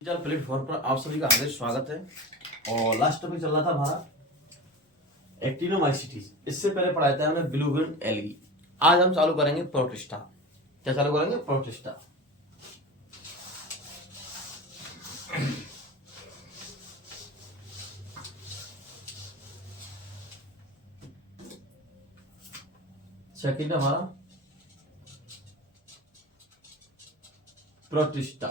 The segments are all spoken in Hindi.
डिजिटल प्लेटफॉर्म पर आप सभी का हार्दिक स्वागत है। और लास्ट टॉपिक चल रहा था हमारा एक्टिनोमाइसीटीज। इससे पहले पढ़ाया था हमने ब्लू ग्रीन एल्गी। आज हम चालू करेंगे प्रोटिस्टा। क्या चालू करेंगे? प्रोटिस्टा। सेकंड हमारा प्रोटिस्टा।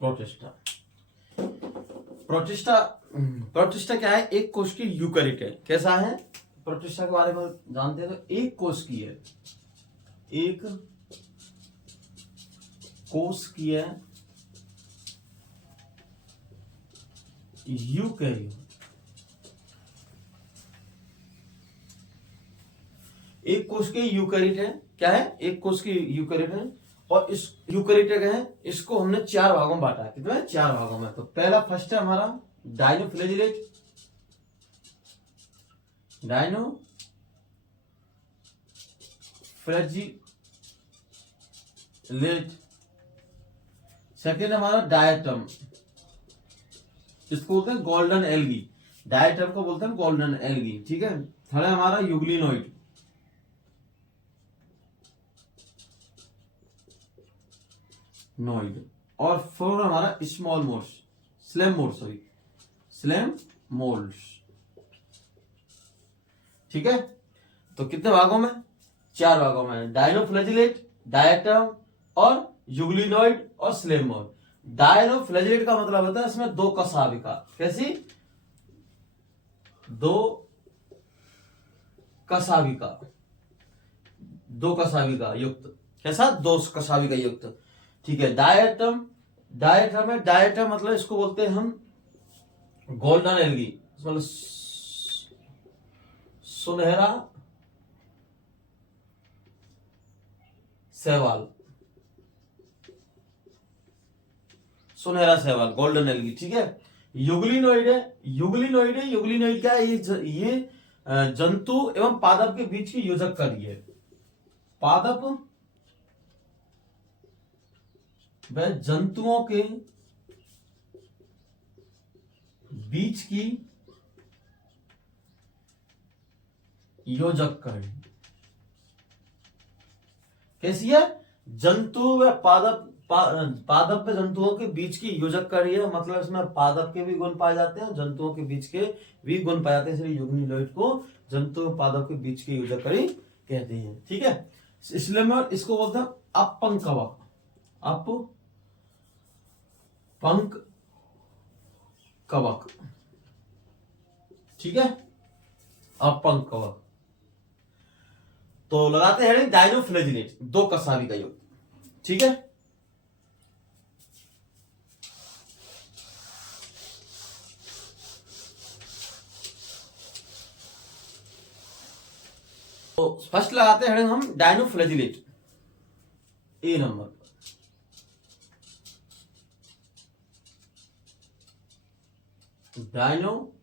प्रोटिस्टा प्रोटिस्टा प्रोटिस्टा क्या है? एक कोश की यूकैरियोट है। कैसा है? प्रोटिस्टा के बारे में जानते हैं तो एक कोश की है, एक कोश की है यूकैरियोट। एक कोश के यूकैरियोट है। क्या है? एक कोश की यूकैरियोट है। और इस यूकैरियोट है, इसको हमने चार भागों में बांटा है। कितने? चार भागों में। तो पहला फर्स्ट है हमारा डायनोफ्लैजिलेट। डायनोफ्लैजिलेट। सेकेंड हमारा डायटम, इसको बोलते हैं गोल्डन एल्गी। डायटम को बोलते हैं गोल्डन एल्गी। ठीक है। थर्ड है हमारा यूग्लिनोइड। नोइड। और फोर हमारा small moles, slam moles, sorry slam moles. ठीक है। तो कितने भागों में? चार भागों में। डायनोफ्लैजिलेट, डायटम और यूग्लिनोइड और स्लेम मोल। डायनोफ्लैजिलेट का मतलब होता है इसमें दो कशाभिका। कैसी? दो कशाभिका, दो कशाभिका युक्त। कैसा? दो कशाभिका युक्त। ठीक है। डायटम, डायटम है। डायटम मतलब इसको बोलते हैं हम गोल्डन एल्गी, मतलब सुनहरा शैवाल, सुनहरा शैवाल, गोल्डन एल्गी। ठीक है। युग्लिनोइड है। युग्लिनोइड है। युग्लिनोइड क्या है? ये जंतु एवं पादप के बीच की योजक कड़ी है। पादप व जंतुओं के बीच की योजक कड़ी। कैसी है? जंतु व पादप व जंतुओं के बीच की योजक कड़ी है। मतलब इसमें पादप के भी गुण पाए जाते हैं, जंतुओं के बीच के भी गुण पाए जाते हैं, इसलिए युग्लिनोइड को जंतु व पादप के बीच की योजक कड़ी कहते हैं। ठीक है। इसलिए मैं इसको बोलता हूं अपंक कवक। अपंक कवक। ठीक है। अपंक कवक। तो लगाते हैं डायनोफ्लैजिलेट, दो कशाभिका युक्त। ठीक है। तो फर्स्ट लगाते हैं हम डायनोफ्लैजिलेट, ए नंबर। Dinoflagellate,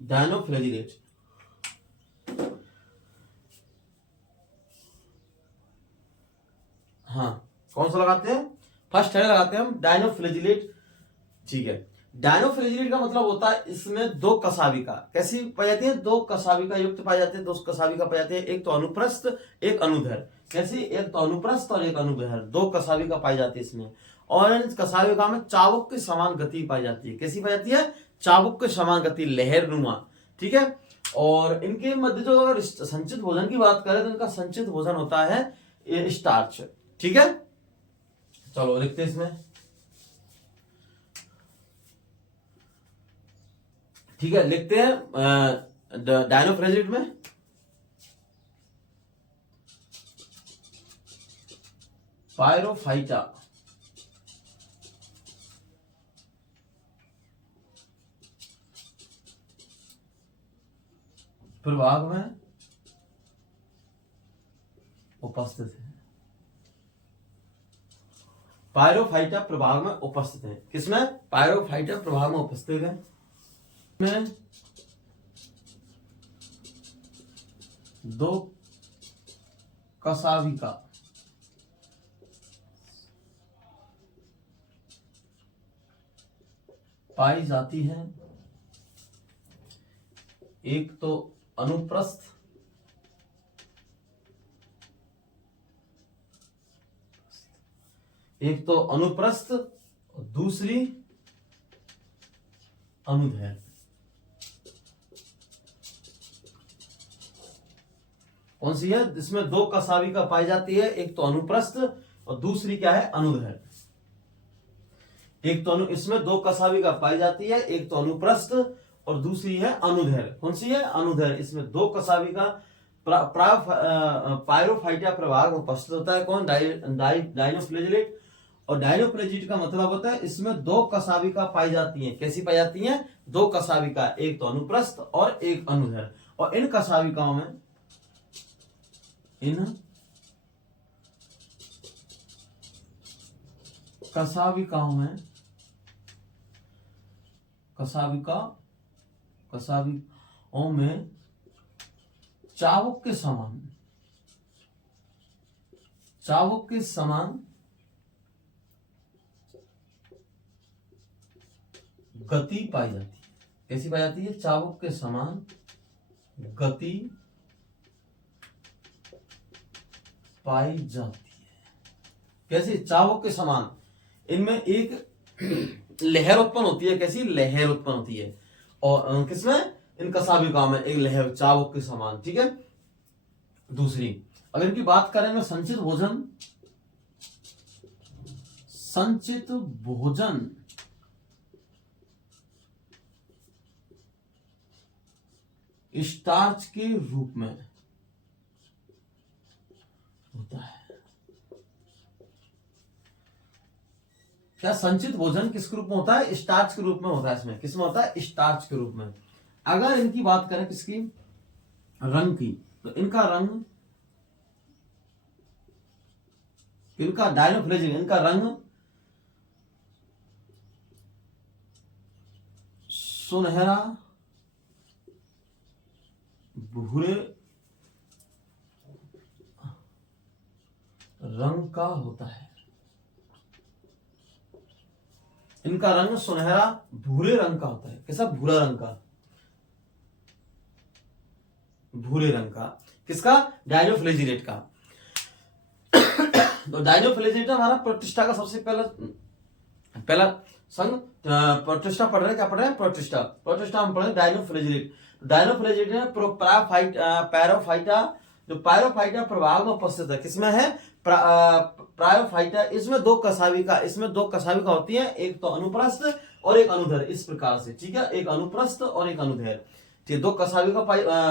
dinoflagellate. हाँ, कौन सा लगाते हैं? फर्स्ट है लगाते हैं हम डायनोफ्लैजिलेट। ठीक है। डायनोफ्लैजिलेट का मतलब होता है इसमें दो कशाभिका। कैसी पाई जाती है? दो कशाभिका युक्त पाई जाती है। दो कशाभिका पाई जाती है, एक तो अनुप्रस्थ, एक अनुदैर्घ्य। कैसी? एक तो अनुप्रस्थ और एक अनुदैर्घ्य, दो कशाभिका पाई जाती है इसमें। और इन कशाभिका में चाबुक की समान गति पाई जाती है। कैसी पाई जाती है? चाबुक की समान गति, लहरनुमा। ठीक है। और इनके मध्य जो अगर संचित भोजन की बात करें तो इनका संचित भोजन होता है स्टार्च। ठीक है। चलो लिखते हैं इसमें। ठीक है, लिखते हैं डायनोफ्लैजिलेट में पायरोफाइटा। प्रभाग में उपस्थित है। पायरोफाइटा प्रभाग में उपस्थित है। किसमें? पायरोफाइटा प्रभाग में उपस्थित है। में दो कशाभिका पाई जाती है। एक तो अनुप्रस्थ और दूसरी अनुदैर्घ्य। कौन सी है? इसमें दो कशाभिका पाई जाती है, एक तो अनुप्रस्थ और दूसरी क्या है? अनुदैर्घ्य। एक तो इसमें दो कशाभिका पाई जाती है, एक तो अनुप्रस्थ और दूसरी है अनुदैर्घ्य। कौन सी है? अनुदैर्घ्य। इसमें दो कशाभिका पायरोफाइटा प्रभाग में उपस्थित होता है। कौन? डायनोफ्लैजिलेट। और डायनोफ्लैजिलेट का मतलब होता है इसमें दो कशाभिका पाई जाती हैं। कैसी पाई जाती हैं? दो कशाभिका, एक तो अनुप्रस्थ और एक अनुदैर्घ्य। और इन कशाभिकाओं में कशाभिकाओं में चाबुक के समान गति पाई जाती है। कैसी पाई जाती है? चाबुक के समान गति पाई जाती है। कैसी? चाबुक के समान। इनमें एक लहर उत्पन्न होती है। कैसी? लहर उत्पन्न होती है। और किसमें? इन कशाभिकाओं में एक लहर चाबुक के समान। ठीक है। दूसरी, अगर इनकी बात करें मैं संचित भोजन स्टार्च के रूप में होता है। क्या संचित भोजन किस रूप में होता है? स्टार्च के रूप में होता है। इसमें किसमें होता है? स्टार्च के रूप में। अगर इनकी बात करें किसकी? रंग की, तो इनका रंग, इनका डायनोफ्लैजिलेट, इनका रंग सुनहरा भूरे रंग का होता है। इनका रंग सुनहरा भूरे रंग का होता है। कैसा? भूरा रंग का, भूरे रंग का। किसका? डायनोफ्लैजिलेट का। तो डायनोफ्लैजिलेट हमारा प्रोटिस्टा का सबसे पहला संघ। प्रोटिस्टा पढ़ रहे हैं, क्या पढ़ रहे हैं? प्रोटिस्टा हम पढ़ रहे हैं डायनोफ्लैजिलेट। डायनोफ्लैजिलेट है पैरोफाइटा, जो पायरोफाइटा प्रभाग में उपस्थित है। किसमें है? प्रायोफाइटा। इसमें दो कशाभिका होती है, एक तो अनुप्रस्थ और एक अनुदैर्घ्य। इस प्रकार से, ठीक है, एक अनुप्रस्थ और एक अनुदैर्घ्य। ठीक, दो कशाभिका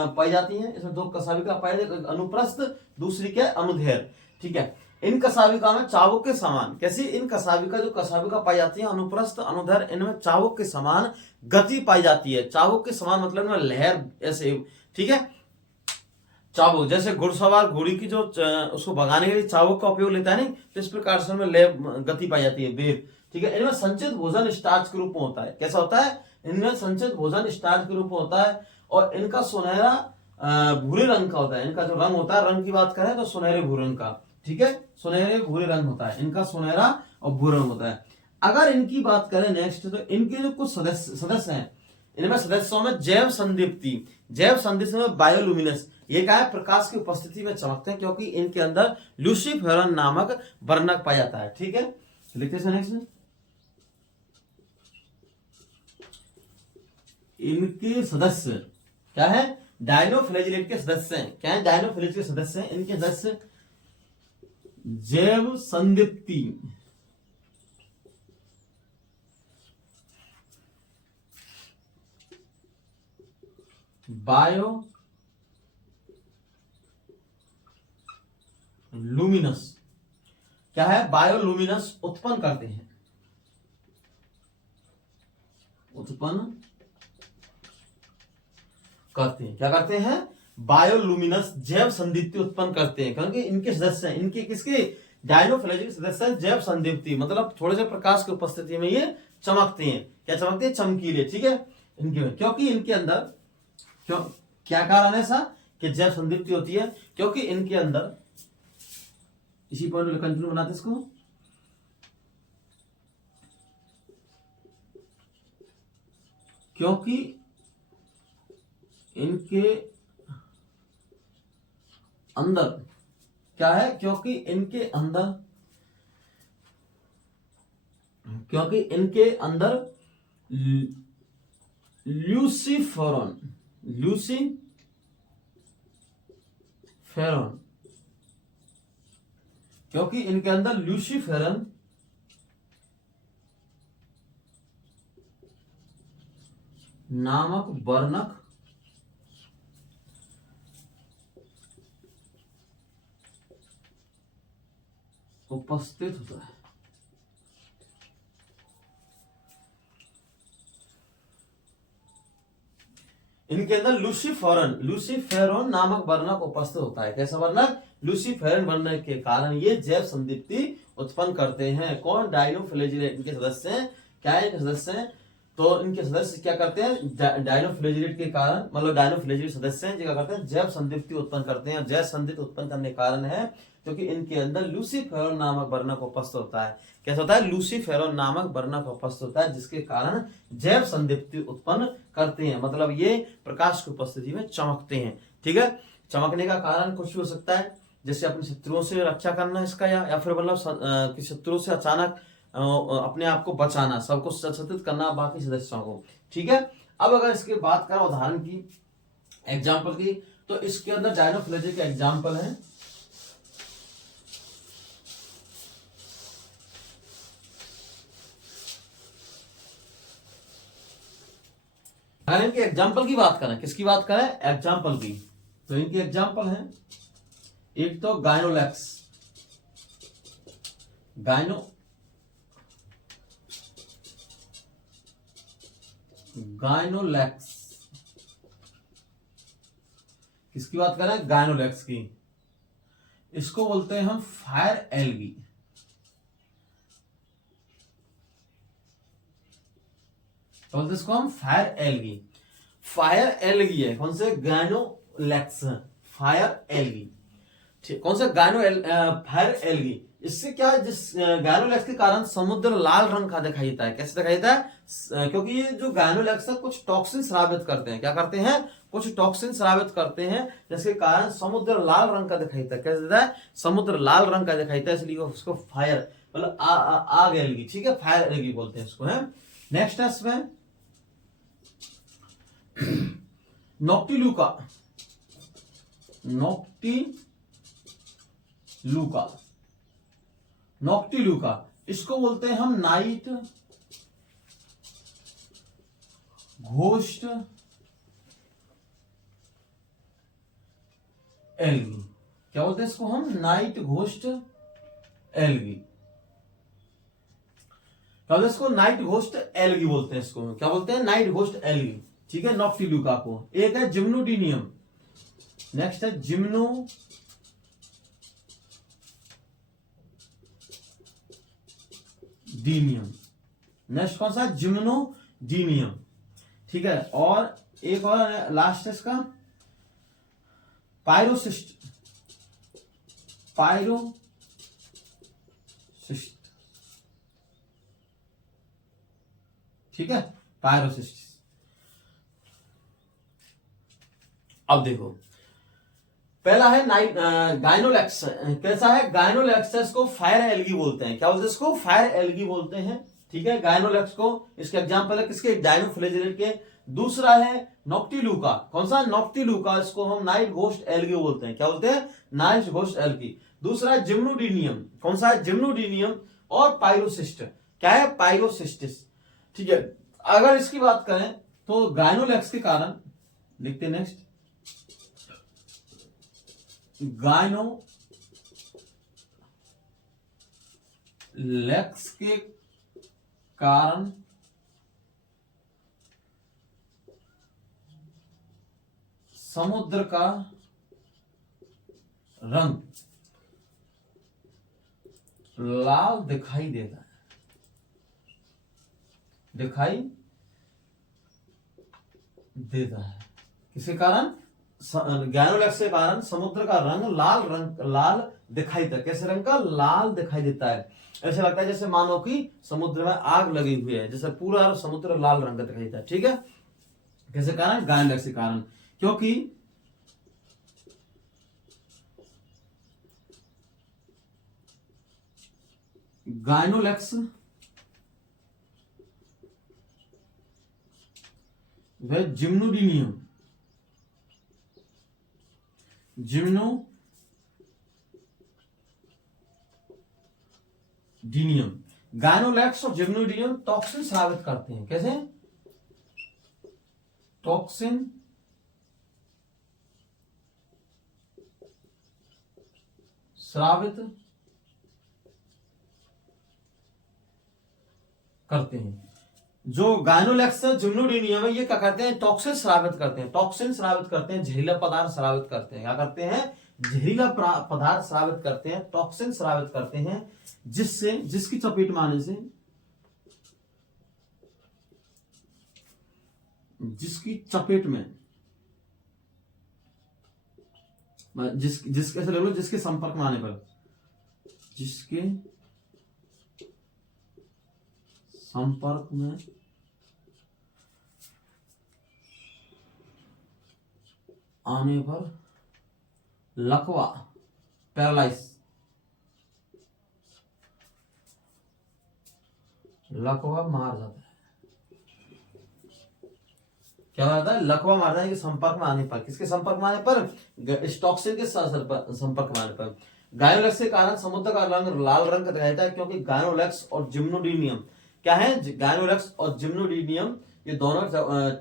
पाई जाती हैं। इसमें दो कशाभिका पाई जाती है, अनुप्रस्थ, दूसरी क्या? अनुदैर्घ्य। ठीक है। इन कशाभिका में चाबुक के समान, कैसी? इन कशाभिका पाई जाती है अनुप्रस्थ अनुदैर्घ्य, इनमें चाबुक के समान गति पाई जाती है। चाबुक के समान मतलब लहर ऐसे। ठीक है। चाबुक, जैसे घुड़सवार घोड़ी की जो उसको भगाने के लिए चाबुक का उपयोग लेता है, नहीं, तो इस प्रकार से उनमें गति पाई जाती है, वेग। ठीक है। इनमें संचित भोजन स्टार्च के रूप में होता है। कैसा होता है? इनमें संचित भोजन स्टार्च के रूप में होता है और इनका सुनहरा भूरे रंग का होता है। इनका जो रंग होता है, रंग की बात करें तो सुनहरे भूरे रंग का। ठीक है। सुनहरे भूरे रंग होता है इनका, सुनहरा और भूरा रंग होता है। अगर इनकी बात करें नेक्स्ट, तो इनके जो कुछ सदस्य हैं, इनमें सदस्यों में जैव संदीप्ति में बायोलुमिनस, ये क्या है? प्रकाश की उपस्थिति में चमकते हैं, क्योंकि इनके अंदर ल्यूसीफेरॉन नामक वर्णक पाया जाता है। ठीक है। लिखते हैं नेक्स्ट में, इनके सदस्य क्या है? डायनोफ्लैजिलेट के सदस्य हैं। क्या है? डायनोफ्लैजिलेट के सदस्य हैं। इनके सदस्य जैव संदीप्ति बायोलुमिनस, क्या है? बायोलुमिनस उत्पन्न करते हैं। क्या करते हैं? बायोलुमिनस जैव संदीप्ति उत्पन्न करते हैं, क्योंकि इनके सदस्य हैं। इनके किसके? डायनोफ्लेजिक सदस्य जैव संदीप्ति, मतलब थोड़े से प्रकाश की उपस्थिति में ये चमकते हैं। क्या चमकते हैं? चमकीले। ठीक है, इनके में, क्योंकि इनके अंदर, क्यों, क्या कारण है ऐसा कि जैव संदीप्ति होती है? क्योंकि इनके अंदर, इसी पॉइंट कंटिन्यू बनाते इसको, क्योंकि इनके अंदर क्या है? क्योंकि इनके अंदर ल्यूसीफेरॉन क्योंकि इनके अंदर ल्यूसीफेरन नामक वर्णक उपस्थित होता है। इनके अंदर लूसीफेरॉन नामक वर्णक उपस्थित होता है। कैसा वर्णक? लूसीफेरॉन वर्णक के कारण ये जैव संदीप्ति उत्पन्न करते हैं। कौन? डायनोफ्लेजिलेट इनके सदस्य हैं। क्या है? इनके सदस्य हैं। तो इनके सदस्य क्या करते हैं? डायनोफ्लेजिलेट के कारण, मतलब डायनोफ्लेजिलेट सदस्य हैं, क्या करते हैं? जैव संदीप्ति उत्पन्न करते हैं। जैव संदीप्ति उत्पन्न करने के कारण है क्योंकि इनके अंदर लूसीफेरॉन नामक वर्णक उपस्थित होता है। कैसा होता है? लूसीफेरॉन नामक वर्णक उपस्थित होता है, जिसके कारण जैव संदीप्ति उत्पन्न करते हैं। मतलब ये प्रकाश की उपस्थिति में चमकते हैं। ठीक है, चमकने का कारण कुछ भी हो सकता है, जैसे अपने शत्रुओं से रक्षा करना इसका, या फिर मतलब कि शत्रुओं से अचानक अपने आप को बचाना, सबको सचेत करना, बाकी सदस्यों को। ठीक है, अब अगर इसकी बात करें उदाहरण की, एग्जाम्पल की, तो इसके अंदर डायनोफ्लेजिक के एग्जाम्पल है। अगर इनके एग्जाम्पल की बात करें, किसकी बात करें? एग्जाम्पल की, तो इनके एग्जाम्पल हैं, एक तो गायनोलैक्स, गायनोलैक्स, किसकी बात करें? गायनोलैक्स की। इसको बोलते हैं हम फायर एल्गी। तो बोलते इसको हम फायर एल्गी। फायर एल्गी है, कौन से? गायनोलैक्स, फायर एल्गी। ठीक, कौन सा? Fire algae. इससे क्या है? जिस गायनोलैक्स के कारण समुद्र लाल रंग का दिखाई देता है। कैसे दिखाई देता है? क्योंकि ये जो गायनोलैक्स है कुछ टॉक्सिन स्रावित करते हैं। क्या करते हैं? कुछ टॉक्सिन स्रावित करते हैं, जिसके कारण समुद्र लाल रंग का दिखाई देता है। कैसे देता है? समुद्र लाल रंग का दिखाई देता है, इसलिए उसको फायर, मतलब आग एल्गी। ठीक है, फायर एल्गी बोलते हैं इसको। है नेक्स्ट है इसमें नॉक्टिलूका। नॉक्टिलूका, इसको बोलते हैं हम नाइट घोस्ट एल्गी। क्या बोलते हैं इसको हम? Night ghost algae. क्या बोलते हैं इसको? नाइट घोस्ट एल्गी बोलते हैं इसको। क्या बोलते हैं? Night ghost algae. ठीक है, नॉक्टिलूका को। एक है जिम्नोडीनियम, नेक्स्ट है जिम्नोडीनियम, नेक्स्ट कौन सा? जिम्नोडीनियम। ठीक है, और एक और लास्ट है इसका पायरोसिस्ट। ठीक है, पायरोसिस्ट। अब देखो, पहला है गायनोलैक्स। कैसा है? गायनोलैक्स को फायर एल्गी बोलते हैं। क्या बोलते हैं इसको? फायर एल्गी बोलते हैं। ठीक है, गायनोलैक्स को। इसके एग्जांपल है किसके? डायनोफ्लेजिलेट के। दूसरा है नॉक्टिलूका। कौन सा? नॉक्टिलूका, इसको हम नाइट घोस्ट एल्गी बोलते हैं। क्या बोलते हैं? Night ghost algae. दूसरा है जिम्नोडीनियम। कौन सा है? जिम्नोडीनियम। और पायरोसिस्ट। क्या है? पायरोसिस्टिस। ठीक है, अगर इसकी बात करें तो गायनोलैक्स के कारण, लिखते नेक्स्ट, गायनोलैक्स के कारण समुद्र का रंग लाल दिखाई देता है, दिखाई देता है। किसके कारण? गायनोलेक्स के कारण समुद्र का रंग लाल दिखाई देता है। कैसे रंग का? लाल दिखाई देता है। ऐसा लगता है जैसे मानो कि समुद्र में आग लगी हुई है, जैसे पूरा समुद्र लाल रंग का दिखाई देता है। ठीक है, कैसे कारण? गायनोलेक्स के कारण। क्योंकि गायनोलेक्स व जिम्नोडीनियम गायनोलेक्स और जिम्नोडीनियम टॉक्सिन स्रावित करते हैं। कैसे? टॉक्सिन स्रावित करते हैं। जो गायनोलेक्स जिम्नोडीनियम है, ये क्या करते हैं? टॉक्सिन स्रावित करते हैं। टॉक्सिन स्रावित करते हैं, जहरीला पदार्थ स्रावित करते हैं। क्या करते हैं? जहरीला पदार्थ स्रावित करते हैं, टॉक्सिन स्रावित करते हैं, जिससे जिसकी चपेट में आने से जिसकी चपेट में जिसके ले लो, जिसके संपर्क में आने पर, जिसके संपर्क में आने पर लकवा, पैरालाइज, लकवा मार जाता है। क्या होता है? लकवा मार जाता है कि संपर्क में आने पर। किसके संपर्क में आने पर? इस टॉक्सिन के संपर्क में आने पर। गायनोलेक्स के कारण समुद्र का रंग लाल रंग का रहता है, क्योंकि गायनोलेक्स और जिम्नोडीनियम क्या है? गायनोलेक्स और जिम्नोडीनियम ये दोनों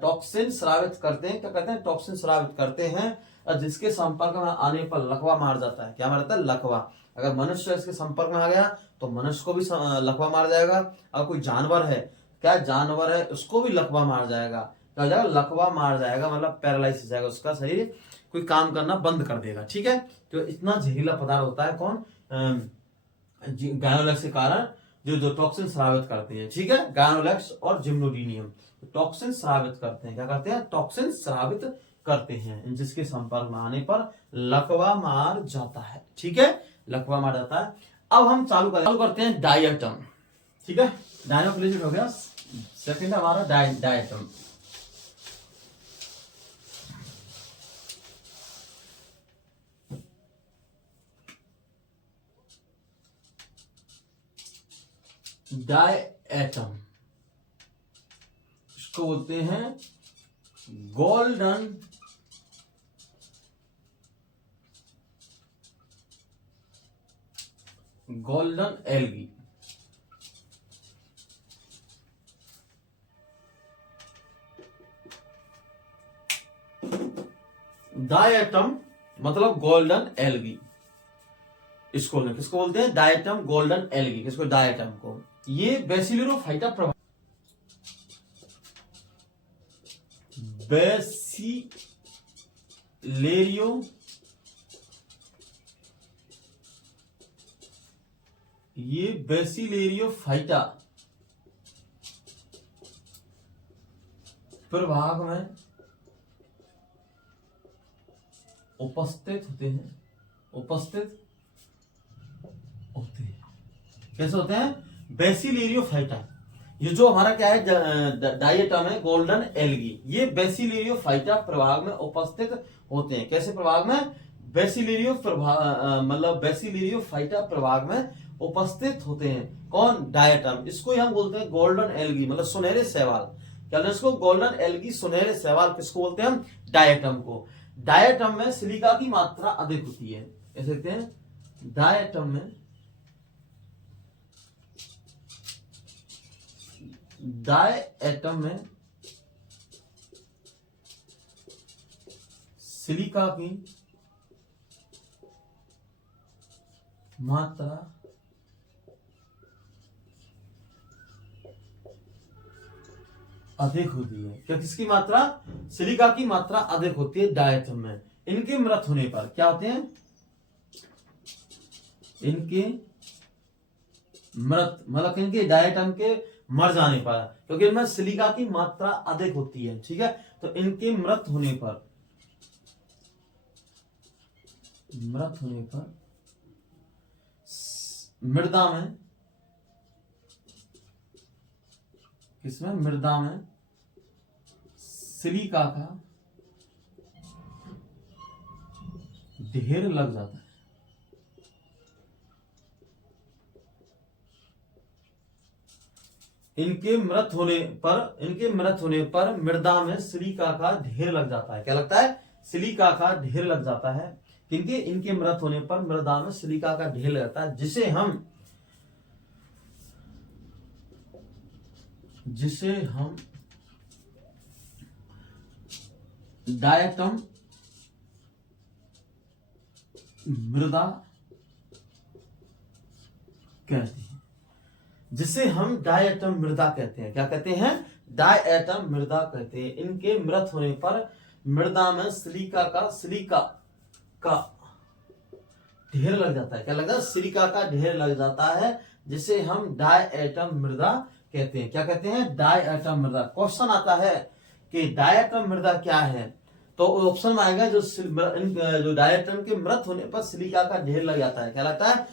टॉक्सिन स्रावित करते हैं। क्या करते हैं? टॉक्सिन स्रावित करते हैं, और जिसके संपर्क में आने पर लकवा मार जाता है। क्या मार जाता है? लकवा। अगर मनुष्य इसके संपर्क में आ गया तो मनुष्य को भी लकवा मार जाएगा। और कोई जानवर है, क्या जानवर है, उसको भी लकवा मार जाएगा। क्या हो जाएगा? लकवा मार जाएगा, मतलब पैरालाइज हो जाएगा, उसका शरीर कोई काम करना बंद कर देगा। ठीक है, तो इतना जहरीला पदार्थ होता है कौन? गायनोलेक्स के कारण जो टॉक्सिन स्रावित करते हैं। ठीक है, गायनोलेक्स और जिम्नोडीनियम टॉक्सिन स्रावित करते हैं। क्या करते हैं? टॉक्सिन स्रावित करते हैं, जिसके संपर्क में आने पर लकवा मार जाता है। ठीक है, लकवा मार जाता है। अब हम चालू करते हैं डायटम। ठीक है, डायनोफिलिजिड हो गया। सेकंड हमारा डायटम। डायटम इसको बोलते हैं गोल्डन एल्गी। डायटम मतलब गोल्डन एल्गी। इसको किसको बोलते हैं? Diatom golden algae. किसको? डायटम को। ये बेसिलियोफाइटा प्रभाव, बेसिलेरियोफाइटा प्रभाग में उपस्थित होते हैं। कैसे होते हैं? बेसिलेरियोफाइटा। ये जो हमारा क्या है? डायटम है गोल्डन एल्गी, ये बेसिलेरियोफाइटा प्रभाग में उपस्थित होते हैं। कैसे प्रभाग में? मतलब बेसिलेरियोफाइटा प्रभाग में उपस्थित होते हैं। कौन? डायटम। इसको हम बोलते हैं गोल्डन एल्गी, मतलब सुनहरे शैवाल। क्या इसको? गोल्डन एल्गी, सुनहरे शैवाल। किसको बोलते हैं हम? डायटम को। डायटम में सिलिका की मात्रा अधिक होती है। ऐसे कहते हैं डायटम में सिलिका की मात्रा अधिक होती है। क्या? किसकी मात्रा? सिलिका की मात्रा अधिक होती है डायटम में। इनके मृत होने पर क्या होते हैं? इनके मृत मतलब इनके डायटम के मर जाने पर, क्योंकि इनमें सिलिका की मात्रा अधिक होती है, ठीक है। तो इनके मृत होने पर मृदा में, किसमें, मृदा में सिलिका का ढेर लग जाता है। इनके मृत होने पर मृदा में सिलिका का ढेर लग जाता है। क्या लगता है? सिलिका का ढेर लग जाता है। क्योंकि इनके मृत होने पर मृदा में सिलिका का ढेर लग जाता है, जिसे हम डायटम मृदा कहते हैं। जिसे हम डायटम मृदा कहते हैं। क्या कहते हैं? डायटम मृदा कहते हैं। इनके मृत होने पर मृदा में सिलिका का ढेर लग जाता है। क्या लगता है? सिलिका का ढेर लग जाता है, जिसे हम डायटम मृदा कहते हैं। क्या कहते हैं? डायटम मृदा। क्वेश्चन आता है कि डायटम मृदा क्या है, तो ऑप्शन में आएगा जो डायटम के मृत होने पर सिलिका का ढेर लग जाता है। क्या लगता है?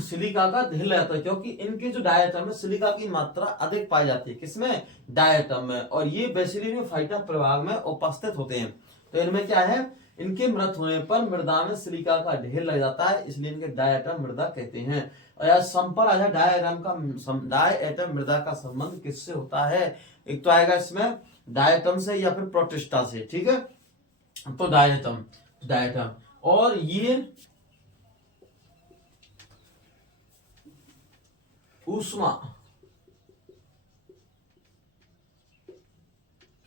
सिलिका का ढेर लग जाता है, क्योंकि इनके जो डायटम है सिलिका की मात्रा अधिक पाई जाती है। किसमें? डायटम में। और ये बेसिलियम फाइटा प्रभाग में उपस्थित होते हैं। तो इनमें क्या है? इनके मृत होने पर मृदा में सिलिका का ढेर लग जाता है, इसलिए इनके डायटम मृदा कहते हैं। और यार संपर आ जाए डायटम मृदा का संबंध किससे होता है? एक तो आएगा इसमें डायटम से या फिर प्रोटिस्टा से, ठीक है। तो डायटम और ये ऊष्मा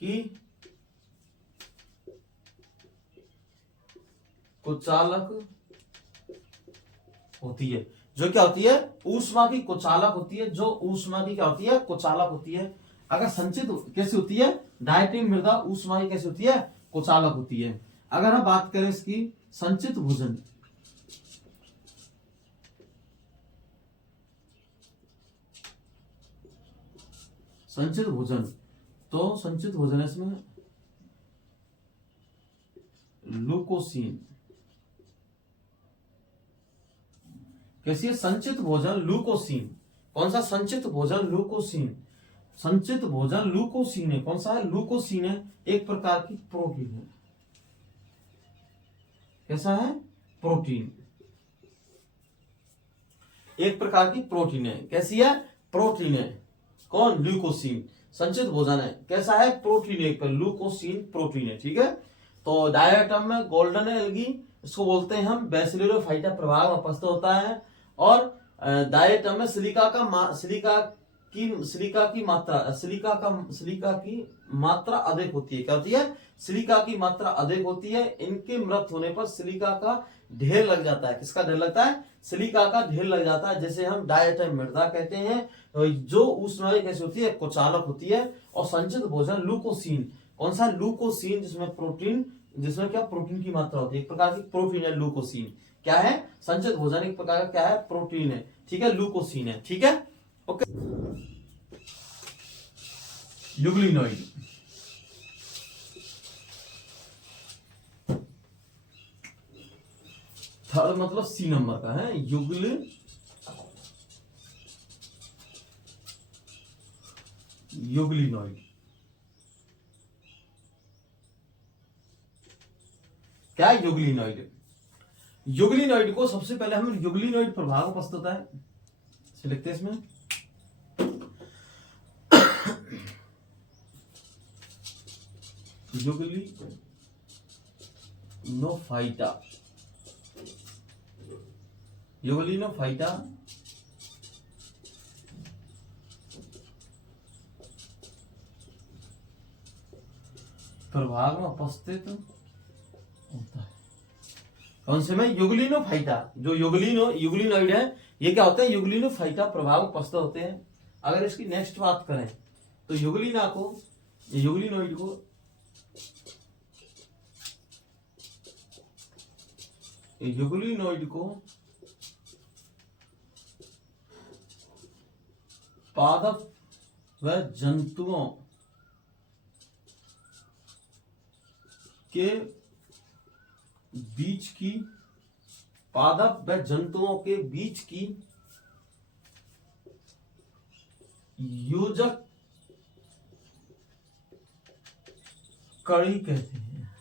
की कुचालक होती है। जो क्या होती है? ऊष्मा की कुचालक होती है। जो ऊष्मा की क्या होती है? कुचालक होती है। अगर संचित कैसे होती है? डायटम मृदा ऊष्मा की कैसे होती है? कुचालक होती है। अगर हम बात करें इसकी संचित भोजन, तो संचित भोजन इसमें लुकोसीन। कैसी है? संचित भोजन लुकोसीन। कौन सा संचित भोजन? लुकोसीन। संचित भोजन लुकोसीन है। कौन सा है? लुकोसीन है। एक प्रकार की प्रोटीन है। कैसा है? प्रोटीन। एक प्रकार की प्रोटीन है। कैसी है? प्रोटीन है। कौन? ल्यूकोसीन। संचित भोजन है। कैसा है? प्रोटीन। एक पर ल्यूकोसीन प्रोटीन है, ठीक है। तो डायटम में गोल्डन एल्गी, इसको बोलते हैं हम बेसिलरोफाइटा प्रभाव में उपस्थित होता है। और डायटम में सिलिका की मात्रा अधिक होती है। क्या होती है? सिलिका की मात्रा अधिक होती है। इनके मृत होने पर सिलिका का ढेर लग जाता है। किसका ढेर लगता है? सिलिका का ढेर लग जाता है, जिसे हम डायटम मृदा कहते हैं। जो ऊष्मा कैसी होती है? कुचालक होती है। और संचित भोजन लुकोसीन। कौन सा? लुकोसीन, जिसमें क्या? प्रोटीन की मात्रा होती है। एक प्रकार की प्रोटीन है लुकोसीन। क्या है? संचित भोजन एक प्रकार का क्या है? प्रोटीन है, ठीक है। लुकोसीन है, ठीक है। ओके। यूग्लिनोइड, थर्ड मतलब सी नंबर का है। यूग्लिनोइड। क्या है? यूग्लिनोइड को सबसे पहले हम यूग्लिनोइड प्रभाव उपस्थित होता है, लिखते हैं इसमें। यूग्लिनोफाइटा प्रभाव में उपस्थित होता है। कौन से में? यूग्लिनोफाइटा। जो यूग्लिनोइड है, ये क्या होते हैं? यूग्लिनोफाइटा प्रभाव उपस्थित होते हैं। अगर इसकी नेक्स्ट बात करें तो यूग्लिनोइड को पादप व जंतुओं के बीच की पादप व जंतुओं के बीच की योजक कड़ी कहते हैं।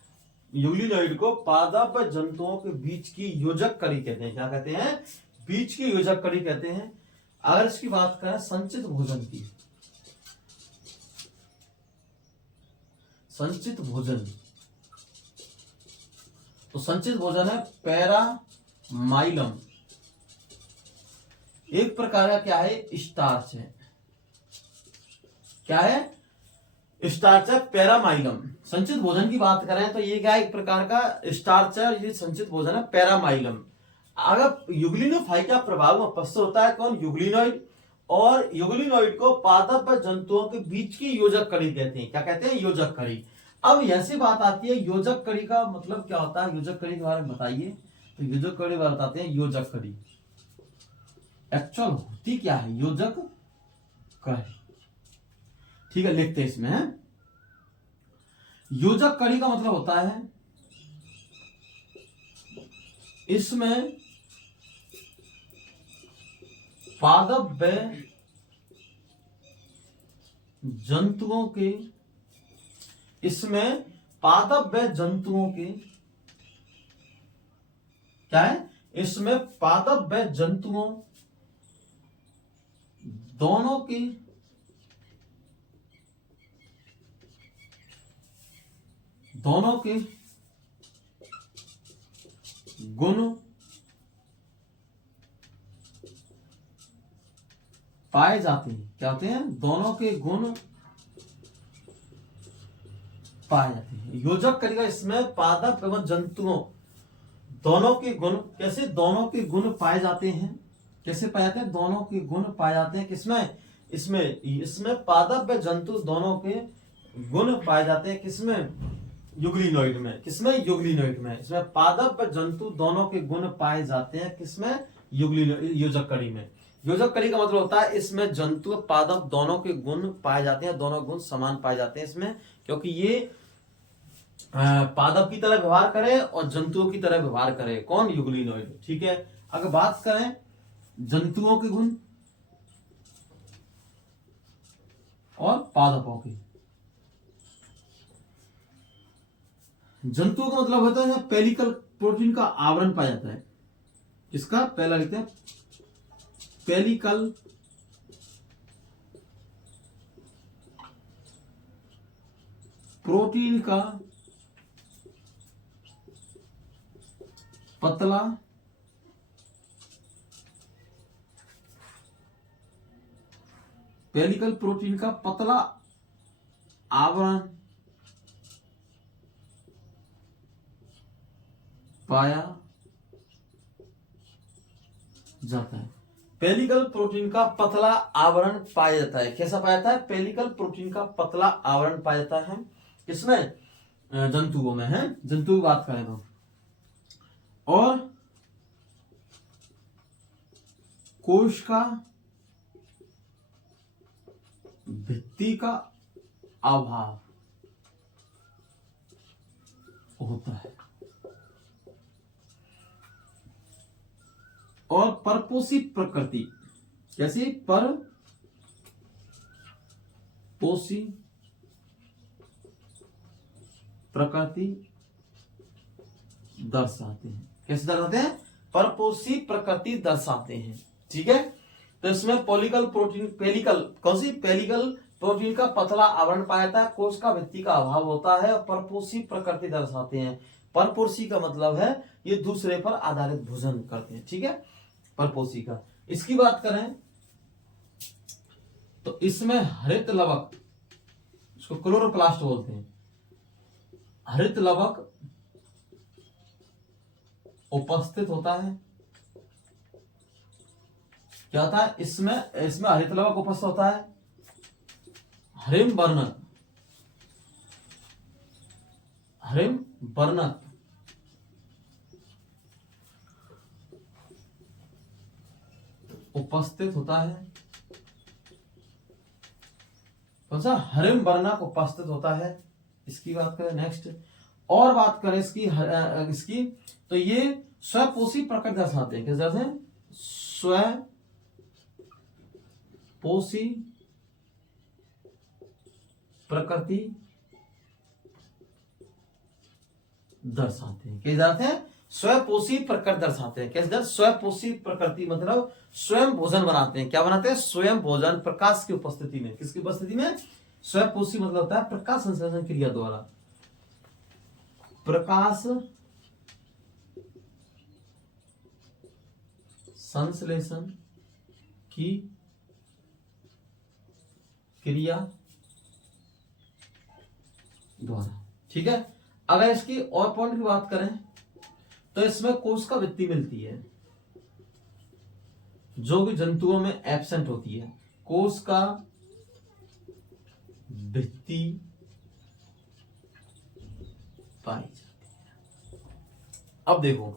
यूग्लिनॉइड को पादप व जंतुओं के बीच की योजक कड़ी कहते हैं। क्या कहते हैं? बीच की योजक कड़ी कहते हैं। अगर इसकी बात करें संचित भोजन की, संचित भोजन, तो संचित भोजन है पैरामाइलम, एक प्रकार का क्या है? स्टार्च है। क्या है? स्टार्च है, पैरामाइलम। संचित भोजन की बात करें तो ये क्या है? एक प्रकार का स्टार्च है और ये संचित भोजन है, पैरामाइलम। अगर यूग्लिनोफाइट का प्रभाव उपस्थित होता है कौन? यूग्लिनॉइड। और यूग्लिनॉइड को पादप व जंतुओं के बीच की योजक कड़ी कहते हैं। क्या कहते हैं? योजक कड़ी। अब ऐसी बात आती है, योजक कड़ी का मतलब क्या होता है? योजक कड़ी के बारे में बताइए। तो योजक कड़ी बताते हैं। योजक कड़ी एक्चुअल होती क्या है? योजक कड़ी। ठीक है, लिखते हैं इसमें। योजक कड़ी का मतलब होता है इसमें पादप व जंतुओं के, इसमें पादप व जंतुओं के, क्या है? इसमें पादप व जंतुओं दोनों के गुण पाए जाते हैं। क्या होते हैं? दोनों के गुण पाए जाते हैं। योजक कड़ी का इसमें पादप एवं जंतुओं दोनों के गुण, कैसे? दोनों के गुण पाए जाते हैं। कैसे पाए जाते हैं? दोनों के गुण पाए जाते हैं। किसमें? इसमें पादप व जंतु दोनों के गुण पाए जाते हैं। किसमें? यूग्लिनॉइड में। किसमें? यूग्लिनॉइड में। इसमें पादप व जंतु दोनों के गुण पाए जाते हैं। किसमें? योजक कड़ी में। योजक कड़ी का मतलब होता है इसमें जंतु पादप दोनों के गुण पाए जाते हैं, दोनों गुण समान पाए जाते हैं इसमें, क्योंकि ये पादप की तरह व्यवहार करे और जंतुओं की तरह व्यवहार करे। कौन? यूग्लिनॉइड। ठीक है, अगर बात करें जंतुओं के गुण और पादपों की, जंतुओं का मतलब होता है पेलिकल प्रोटीन का आवरण पाया जाता है। किसका? पहला लिखते हैं पेलिकल प्रोटीन का पतला पेलिकल प्रोटीन का पतला आवरण पाया जाता है। पेलिकल प्रोटीन का पतला आवरण पाया जाता है। कैसा पाया जाता है? पेलिकल प्रोटीन का पतला आवरण पाया जाता है। किसमें? जंतुओं में है। जंतु की बात करें तो, और कोश का भित्ति का अभाव होता है। और परपोषी प्रकृति, कैसी? परपोषी प्रकृति दर्शाते हैं। कैसे दर्शाते हैं? परपोषी प्रकृति दर्शाते हैं। ठीक है, तो इसमें पेलिकल कौन सी? पेलिकल प्रोटीन का पतला आवरण पाया जाता है, कोश का भित्ति का अभाव होता है और परपोषी प्रकृति दर्शाते हैं। परपोषी का मतलब है ये दूसरे पर आधारित भोजन करते हैं। ठीक है, परपोषी का। इसकी बात करें तो इसमें हरित लवक, इसको क्लोरोप्लास्ट बोलते हैं, हरित लवक उपस्थित होता है। क्या होता है? इसमें हरित लवक उपस्थित होता है। हरिम वर्णक उपस्थित होता है कौन सा, हरिम वर्णक उपस्थित होता है। इसकी बात करें नेक्स्ट, और बात करें इसकी तो ये स्वपोषी प्रकृति दर्शाते हैं। किस दर्शाते हैं, स्वपोषी प्रकृति दर्शाते हैं। किस दर्शाते हैं, स्वपोषी प्रकृति दर्शाते हैं। कैसे, स्वपोषी प्रकृति मतलब स्वयं भोजन बनाते हैं। क्या बनाते हैं, स्वयं भोजन, प्रकाश की उपस्थिति में। किसकी उपस्थिति में, स्वपोषी मतलब होता है प्रकाश संश्लेषण क्रिया द्वारा, प्रकाश संश्लेषण की क्रिया द्वारा। ठीक है, अगर इसकी और पॉइंट की बात करें तो इसमें कोशिका वृत्ति मिलती है जो कि जंतुओं में एब्सेंट होती है। कोशिका वृत्ति पाई जाती है। अब देखो,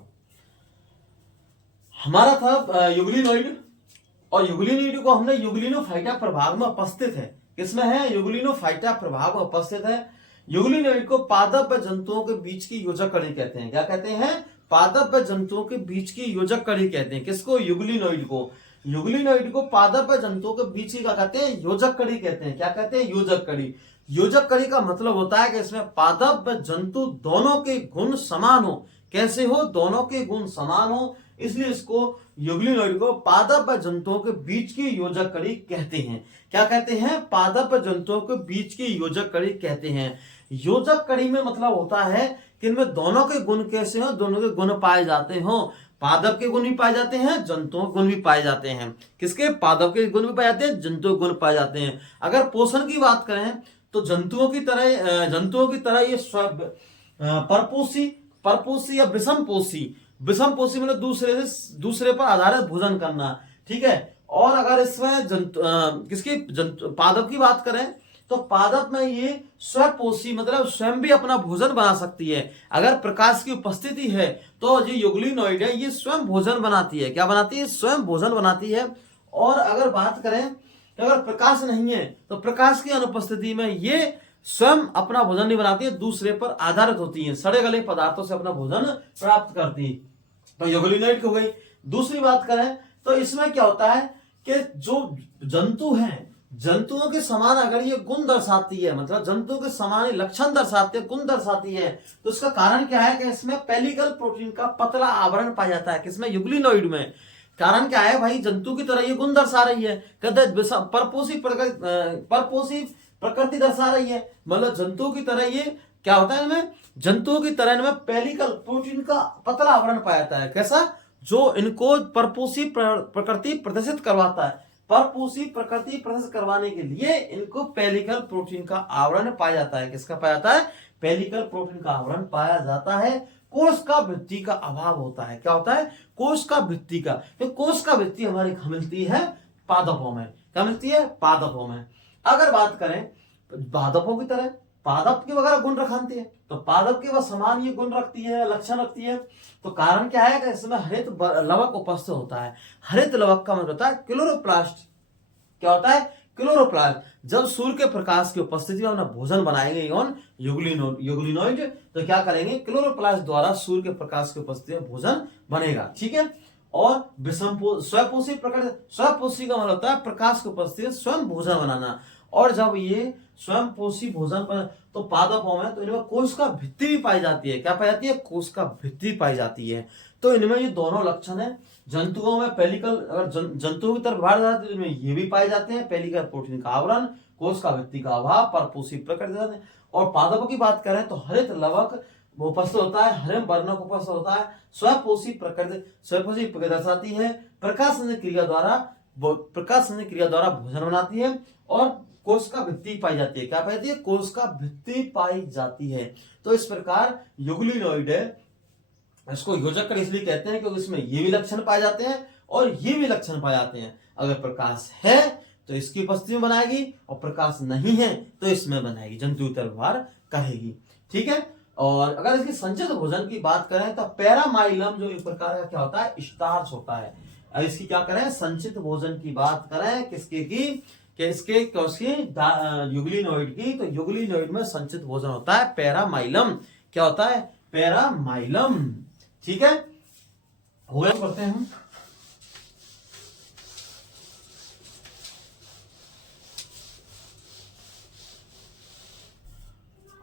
हमारा था युगलिनोइड, और युगलिनोइड को हमने युगलिनोफाइटा प्रभाग में उपस्थित है। किसमें है, युगलिनोफाइटा प्रभाग में उपस्थित है। युगलिनोइड को पादप जंतुओं के बीच की योजक कड़ी कहते हैं। क्या कहते हैं, पादप जंतुओं के बीच की योजक कड़ी कहते हैं। किसको, युगलिनोइड को। युगलिनोइड को पादप जंतुओं के बीच की क्या कहते हैं, योजक कड़ी कहते हैं। क्या कहते हैं, योजक कड़ी। योजक कड़ी का मतलब होता है कि इसमें पादप जंतु दोनों के गुण समान हो। कैसे हो, दोनों के गुण समान हो, इसलिए इसको युगलिनोइड को पादप जंतुओं के बीच की योजक कड़ी कहते हैं। क्या कहते हैं, पादप जंतुओं के बीच की योजक कड़ी कहते हैं। योजक कड़ी में मतलब होता है कि इनमें दोनों के गुण कैसे हो, दोनों के गुण पाए जाते हो। पादप के गुण भी पाए जाते हैं, जंतुओं के गुण भी पाए जाते हैं। किसके, पादप के गुण भी पाए जाते हैं, जंतुओं के गुण पाए जाते हैं। अगर पोषण की बात करें तो जंतुओं की तरह ये परपोषी या विषम पोषी मतलब दूसरे पर आधारित भोजन करना। ठीक है, और अगर इसमें पादप की बात करें तो पादप में ये स्वपोषी मतलब स्वयं भी अपना भोजन बना सकती है। अगर प्रकाश की उपस्थिति है तो जो युगलिनोइड है ये स्वयं भोजन बनाती है। क्या बनाती है, स्वयं भोजन बनाती है। और अगर बात करें तो अगर प्रकाश नहीं है तो प्रकाश की अनुपस्थिति में ये स्वयं अपना भोजन नहीं बनाती है, दूसरे पर आधारित होती है, सड़े गले पदार्थों से अपना भोजन प्राप्त करती है। तो युगलिनोइड हो गई। दूसरी बात करें तो इसमें क्या होता है कि जो जंतु हैं, जंतुओं के समान अगर ये गुण दर्शाती है, मतलब जंतुओं के समान लक्षण दर्शाते हैं, गुण दर्शाती है, तो इसका कारण क्या है कि इसमें पेलिकल प्रोटीन का पतला आवरण पाया जाता है। किसमें, युगलिनोइड में। कारण क्या है भाई, जंतु की तरह ये गुण दर्शा रही है, कहते परपोषी प्रकृति दर्शा रही है, मतलब जंतुओं की तरह ये क्या होता है, इनमें जंतुओं की तरह इनमें पेलिकल प्रोटीन का पतला आवरण पाया जाता है। कैसा, जो इनको परपोषी प्रकृति प्रदर्शित करवाता है। परपोषी प्रकृति प्रदर्शित करवाने के लिए इनको पेलिकल प्रोटीन का आवरण पाया जाता है। किसका पाया जाता है, पेलिकल प्रोटीन का आवरण पाया जाता है। कोश का भित्ति का अभाव होता है। क्या होता है, कोश का भित्ति का। तो कोश का भित्ति हमारी मिलती है पादपों में। क्या मिलती है, पादपों में। अगर बात करें पादपों की तरह, पादप के वगैरह गुण रखाती है, तो पादप के वह समान ये गुण रखती है, लक्षण रखती है। तो कारण क्या है कि इसमें हरित लवक उपस्थित होता है। हरित लवक का मतलब होता है क्लोरोप्लास्ट। क्या होता है, क्लोरोप्लास्ट। जब सूर्य के प्रकाश की उपस्थिति में अपना भोजन बनाएंगे युगलिनोइड, तो क्या करेंगे, क्लोरोप्लास्ट द्वारा सूर्य के प्रकाश की उपस्थिति में भोजन बनेगा। ठीक है, और स्वपोषी प्रकृति, स्वपोषी का मतलब होता है प्रकाश की उपस्थिति में स्वयं भोजन बनाना। और जब ये स्वयं पोषी भोजन पर, तो पादपों में तो इनमें कोश का भित्ति भी पाई जाती है। क्या पाई जाती है, कोश का भित्ति पाई जाती है। तो इनमें ये दोनों लक्षण है। जंतुओं में पेलिकल, अगर जंतुओं की तरफ बढ़ जाते हैं तो इनमें ये भी पाए जाते हैं, पेलिकल प्रोटीन का आवरण, कोश का भित्ति का अभाव, परपोषी प्रकृति। और पादपों की बात करें तो हरित लवक उपस्थित होता है, हरिम वर्णक उपस्थित होता है, स्वपोषी प्रकृति दर्शाती है, प्रकाश क्रिया द्वारा भोजन बनाती है, और कोश का भित्ति पाई जाती है। क्या पाई जाती है, कोश का भित्ति पाई जाती है। तो इस प्रकार युगलिनोइड है, इसको योजक कड़ी इसलिए कहते हैं क्योंकि इसमें ये भी लक्षण पाए जाते हैं और ये भी लक्षण पाए जाते हैं। अगर प्रकाश है तो इसकी उपस्थिति में बनाएगी, और प्रकाश नहीं है तो इसमें बनाएगी, जंतु व्यवहार करेगी। ठीक है, और अगर इसकी संचित भोजन की बात करें तो पैरामाइलम जो एक प्रकार का क्या होता है, स्टार्च होता है। अब इसकी क्या करें, संचित भोजन की बात करें, किसके की, कि इसके यूग्लिनोइड की, तो यूग्लिनोइड में संचित भोजन होता है पैरामाइलम। क्या होता है? पैरामाइलम। ठीक है, हो गया, करते हैं हम।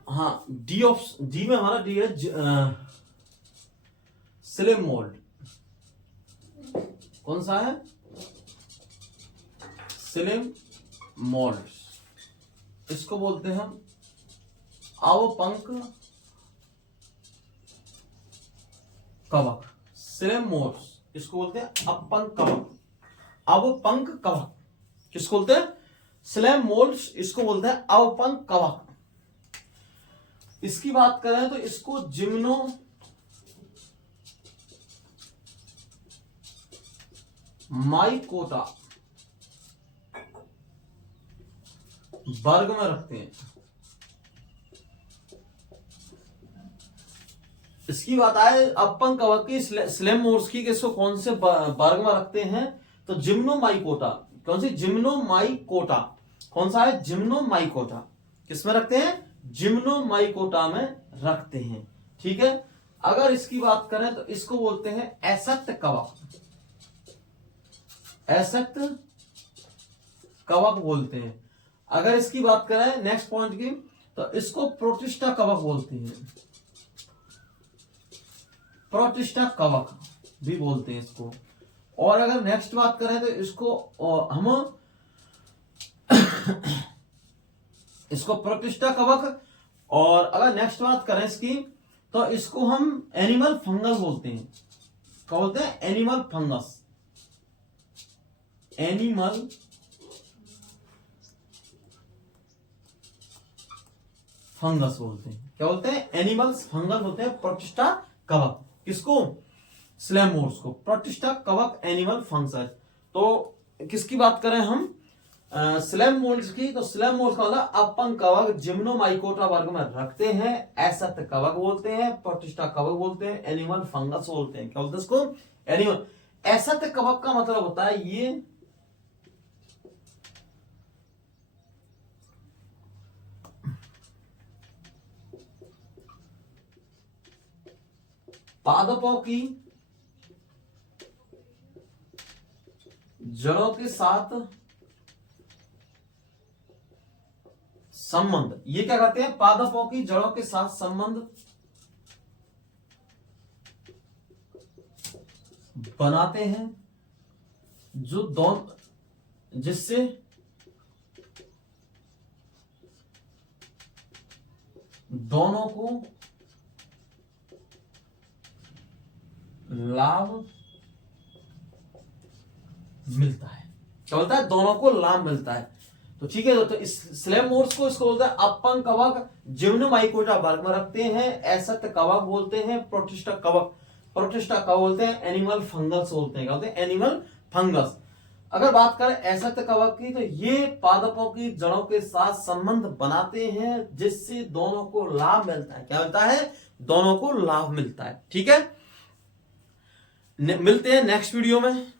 हाँ, डी में हमारा डी है स्लिम मोल्ड। कौन सा है? Slim mould. इसको बोलते हैं हम अवपंक कवक। स्लिम मोल्ड्स इसको बोलते हैं अपंक कवक, अवपंक कवक। किसको बोलते हैं? स्लिम मोल्ड्स इसको बोलते हैं अवपंक कवक। इसकी बात करें तो इसको जिम्नो माइकोटा वर्ग में रखते हैं। इसकी बात आए अपंक कवक की, स्लेम मोर्स की, इसको कौन से वर्ग में रखते हैं? तो जिम्नोमाइकोटा। कौन सी? जिम्नोमाइकोटा। कौन सा है? जिम्नोमाइकोटा। किसमें रखते हैं? जिम्नोमाइकोटा में रखते हैं। ठीक है, अगर इसकी बात करें तो इसको बोलते हैं एसक्त कवक। एसक्त कवक बोलते हैं। अगर इसकी बात करें नेक्स्ट पॉइंट की, तो इसको प्रोटिस्टा कवक बोलते हैं। प्रोटिस्टा कवक भी बोलते हैं इसको। और अगर नेक्स्ट बात करें तो इसको हम इसको प्रोटिस्टा कवक। और अगर नेक्स्ट बात करें इसकी, तो इसको हम एनिमल फंगस बोलते हैं। क्या बोलते हैं? Animal fungus. एनिमल फंगस बोलते हैं। क्या बोलते हैं? एनिमल्स फंगस बोलते हैं प्रोटिस्टा कवक। किसको? स्लेम मोर्स को। प्रोटिस्टा कवक एनिमल फंगस। तो किसकी बात करें हम? स्लेम मोल्ड्स की, तो स्लेम मोल्ड्स का मतलब अपंक कवक जिम्नोमाइकोटा वर्ग में रखते हैं। एसक्त कवक बोलते हैं, प्रोटिस्टा कवक बोलते हैं, एनिमल फंगस बोलते हैं। क्या बोलते हैं इसको? एनिमल। एसक्त कवक का मतलब होता है ये पादपों की जड़ों के साथ संबंध। ये क्या करते हैं? पादपों की जड़ों के साथ संबंध बनाते हैं, जो जिससे दोनों को लाभ मिलता है। क्या बोलता है? दोनों को लाभ मिलता है। तो ठीक है, तो इस स्लेम मोर्स को इसको बोलते हैं अपंक कवक जिम्नोमाइकोटा वर्ग में रखते हैं। एसक्त कवक बोलते हैं प्रोटिस्टा कवक। प्रोटिस्टा कवक बोलते हैं एनिमल फंगस बोलते हैं। क्या बोलते हैं? Animal fungus. अगर बात करें एसक्त कवक की, तो ये पादपों की जड़ों के साथ संबंध बनाते हैं, जिससे दोनों को लाभ मिलता है। क्या मिलता है? दोनों को लाभ मिलता है। ठीक है, मिलते हैं नेक्स्ट वीडियो में।